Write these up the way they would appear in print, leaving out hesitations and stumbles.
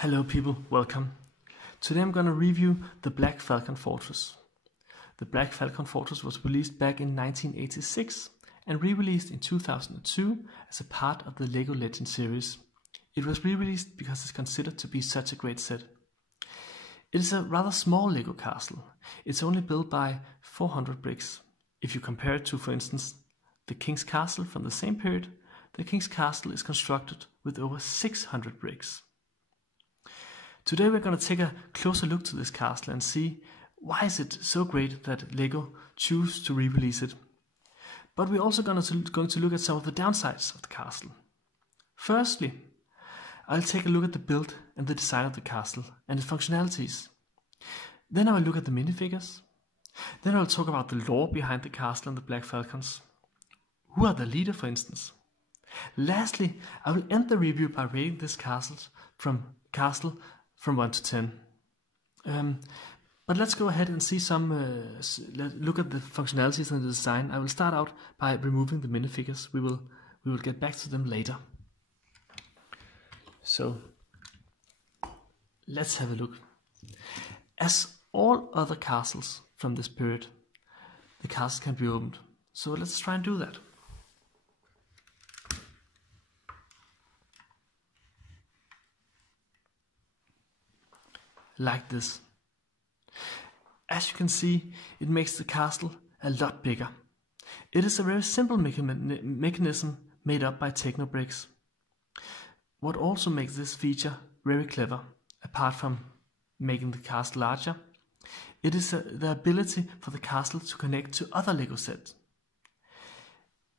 Hello people, welcome. Today I'm going to review the Black Falcon Fortress. The Black Falcon Fortress was released back in 1986 and re-released in 2002 as a part of the LEGO Legend series. It was re-released because it's considered to be such a great set. It is a rather small LEGO castle. It's only built by 400 bricks. If you compare it to, for instance, the King's Castle from the same period, the King's Castle is constructed with over 600 bricks. Today we're going to take a closer look to this castle and see why is it so great that LEGO choose to re-release it. But we're also going to look at some of the downsides of the castle. Firstly, I'll take a look at the build and the design of the castle and its functionalities. Then I will look at the minifigures. Then I'll talk about the lore behind the castle and the Black Falcons. Who are the leader, for instance? Lastly, I will end the review by rating this castle from 1 to 10. But let's go ahead and see look at the functionalities and the design. I will start out by removing the minifigures. We will get back to them later. So let's have a look. As all other castles from this period, the castle can be opened. So let's try and do that. Like this. As you can see, it makes the castle a lot bigger. It is a very simple mechanism made up by Technobricks. What also makes this feature very clever, apart from making the castle larger, it is the ability for the castle to connect to other LEGO sets.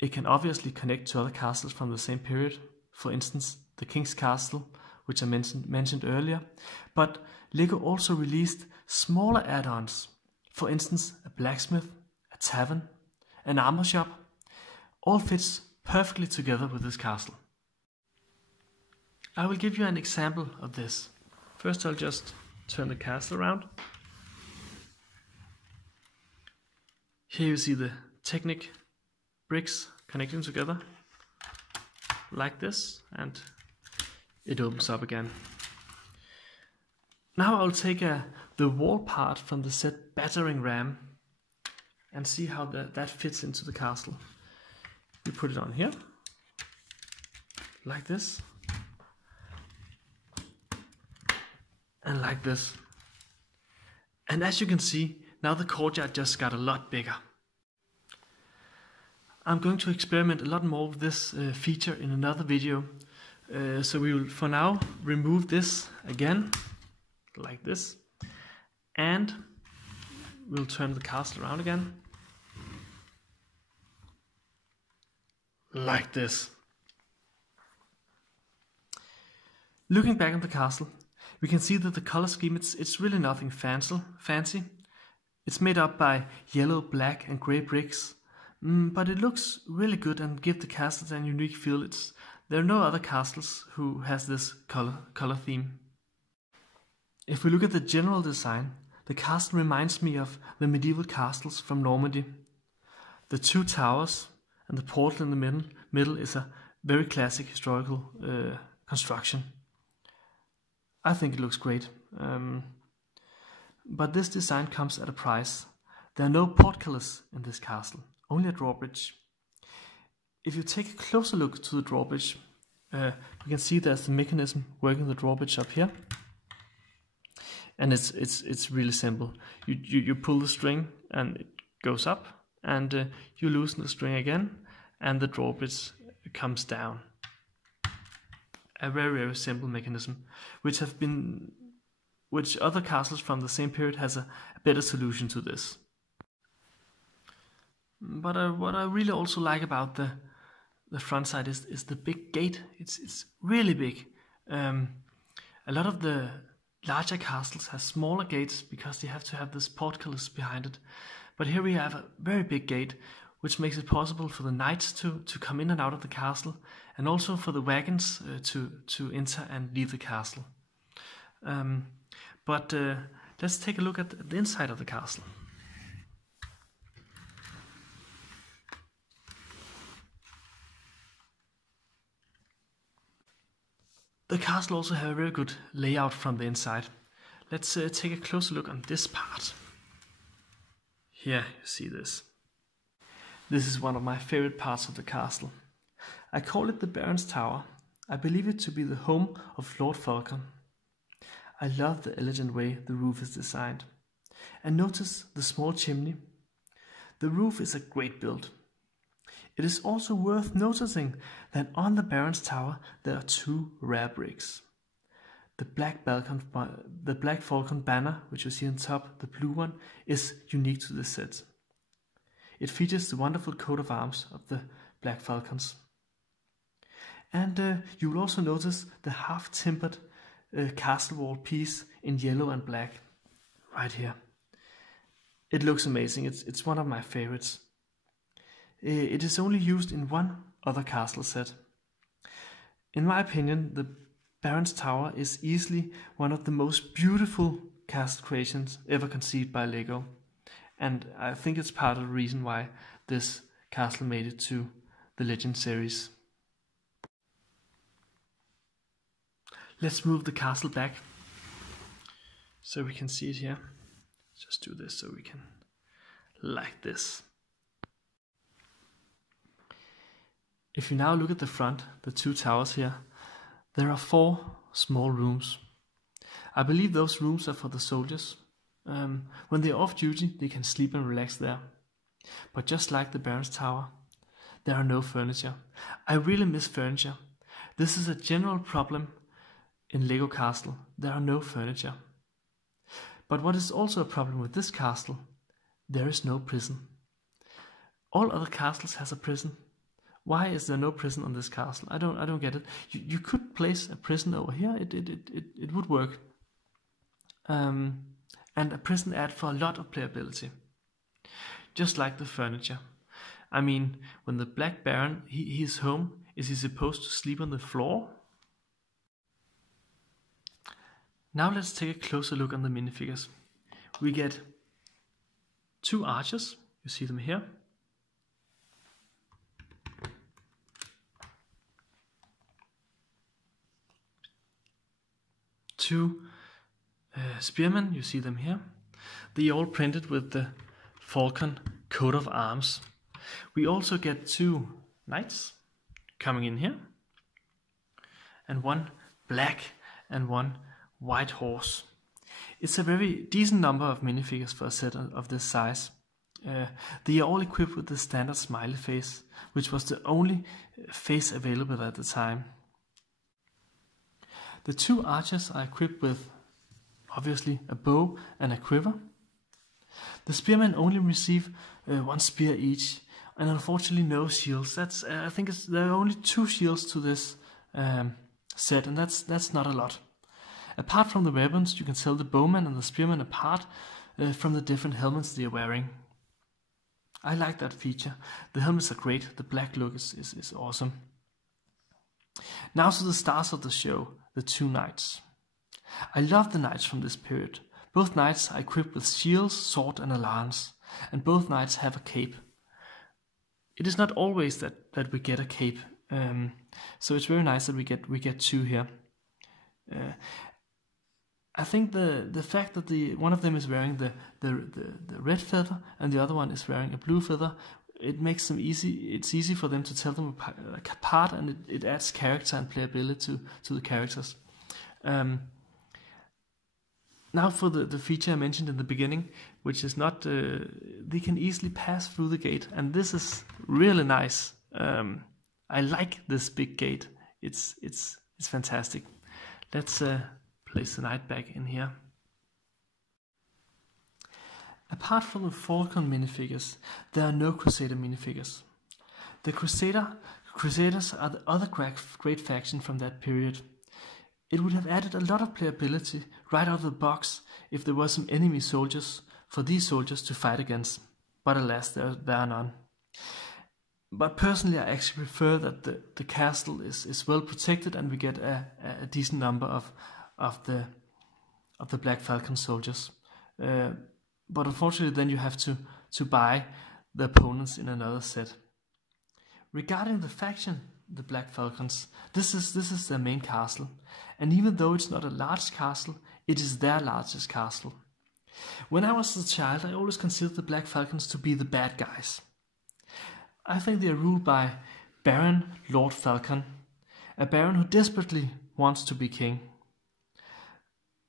It can obviously connect to other castles from the same period, for instance the King's Castle, which I mentioned earlier, but LEGO also released smaller add-ons, for instance a blacksmith, a tavern, an armor shop. All fits perfectly together with this castle. I will give you an example of this. First I'll just turn the castle around. Here you see the Technic bricks connecting together like this, and it opens up again. Now I'll take the wall part from the set Battering Ram and see how that fits into the castle. You put it on here, like this, and like this. And as you can see, now the courtyard just got a lot bigger. I'm going to experiment a lot more with this feature in another video. So we will for now remove this again, like this, and we'll turn the castle around again, like this. Looking back on the castle, we can see that the color scheme, it's really nothing fancy. It's made up by yellow, black and grey bricks, but it looks really good and gives the castle a unique feel. There are no other castles who has this color theme. If we look at the general design, the castle reminds me of the medieval castles from Normandy. The two towers and the portal in the middle is a very classic historical construction. I think it looks great. But this design comes at a price. There are no portcullis in this castle, only a drawbridge. If you take a closer look to the drawbridge, we can see there's the mechanism working the drawbridge up here, and it's really simple. You pull the string and it goes up, and you loosen the string again, and the drawbridge comes down. A very simple mechanism, which other castles from the same period has a better solution to this. But what I really also like about the front side is the big gate. It's really big. A lot of the larger castles have smaller gates because they have to have this portcullis behind it. But here we have a very big gate, which makes it possible for the knights to come in and out of the castle, and also for the wagons to enter and leave the castle. But let's take a look at the inside of the castle. The castle also have a very good layout from the inside. Let's take a closer look on this part. Here you see this. This is one of my favorite parts of the castle. I call it the Baron's Tower. I believe it to be the home of Lord Falcon. I love the elegant way the roof is designed. And notice the small chimney. The roof is a great build. It is also worth noticing that on the Baron's Tower there are two rare bricks. The black falcon banner, which you see on top, the blue one, is unique to this set. It features the wonderful coat of arms of the Black Falcons. And you will also notice the half-timbered castle wall piece in yellow and black, right here. It looks amazing. It's one of my favorites. It is only used in one other castle set. In my opinion, the Baron's Tower is easily one of the most beautiful castle creations ever conceived by LEGO. And I think it's part of the reason why this castle made it to the Legend series. Let's move the castle back so we can see it here. Just do this so we can, like this. If you now look at the front, the two towers here, there are 4 small rooms. I believe those rooms are for the soldiers. When they're off duty, they can sleep and relax there. But just like the Baron's Tower, there are no furniture. I really miss furniture. This is a general problem in LEGO Castle. There are no furniture. But what is also a problem with this castle, there is no prison. All other castles has a prison. Why is there no prison on this castle? I don't get it. You could place a prison over here. It would work. And a prison add for a lot of playability. Just like the furniture. I mean, when the Black Baron he is home, is he supposed to sleep on the floor? Now let's take a closer look on the minifigures. We get 2 archers. You see them here. 2 spearmen, you see them here. They all printed with the falcon coat of arms. We also get 2 knights coming in here, and 1 black and 1 white horse. It's a very decent number of minifigures for a set of this size. They are all equipped with the standard smiley face, which was the only face available at the time. The 2 archers are equipped with, obviously, a bow and a quiver. The spearmen only receive 1 spear each, and unfortunately no shields. I think there are only 2 shields to this set, and that's not a lot. Apart from the weapons, you can tell the bowman and the spearmen apart from the different helmets they are wearing. I like that feature. The helmets are great. The black look is awesome. Now to the stars of the show, the 2 knights. I love the knights from this period. Both knights are equipped with shields, sword and a lance, and both knights have a cape. It is not always that we get a cape, so it's very nice that we get 2 here. I think the fact that one of them is wearing the red feather and the other one is wearing a blue feather, it makes them easy. It's easy for them to tell them apart, and it adds character and playability to the characters. Now for the feature I mentioned in the beginning, which is not they can easily pass through the gate, and this is really nice. I like this big gate. It's fantastic. Let's place the knight back in here. Apart from the Falcon minifigures, there are no Crusader minifigures. The Crusaders are the other great faction from that period. It would have added a lot of playability right out of the box if there were some enemy soldiers for these soldiers to fight against, but alas, there are none. But personally, I actually prefer that the castle is well protected and we get a decent number of the Black Falcon soldiers. But unfortunately, then you have to buy the opponents in another set. Regarding the faction, the Black Falcons. This is their main castle, and even though it's not a large castle, it is their largest castle. When I was a child, I always considered the Black Falcons to be the bad guys. I think they are ruled by Baron Lord Falcon, a baron who desperately wants to be king.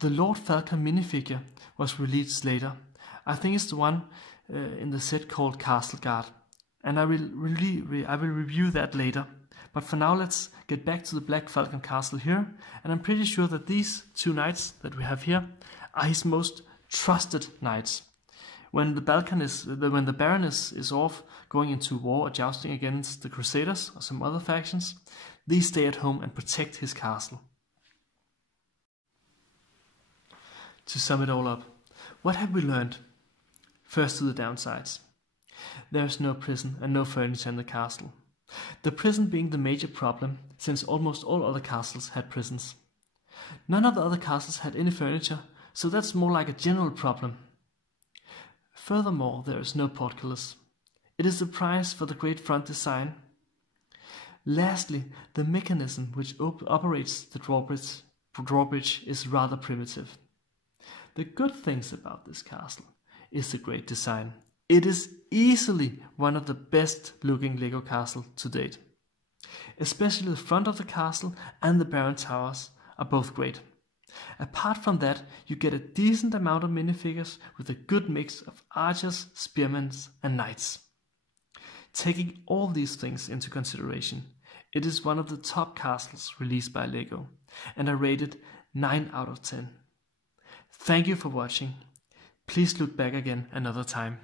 The Lord Falcon minifigure was released later. I think it's the one in the set called Castle Guard, and I will review that later. But for now, let's get back to the Black Falcon castle here, and I'm pretty sure that these two knights that we have here are his most trusted knights. When the Baron is off going into war or jousting against the Crusaders or some other factions, these stay at home and protect his castle. To sum it all up, what have we learned? First, to the downsides. There is no prison and no furniture in the castle. The prison being the major problem, since almost all other castles had prisons. None of the other castles had any furniture, so that's more like a general problem. Furthermore, there is no portcullis. It is the price for the great front design. Lastly, the mechanism which operates the drawbridge is rather primitive. The good things about this castle is the great design. It is easily one of the best looking Lego castle to date. Especially the front of the castle and the Baron Towers are both great. Apart from that, you get a decent amount of minifigures with a good mix of archers, spearmen and knights. Taking all these things into consideration, it is one of the top castles released by Lego, and I rate it 9 out of 10. Thank you for watching. Please look back again another time.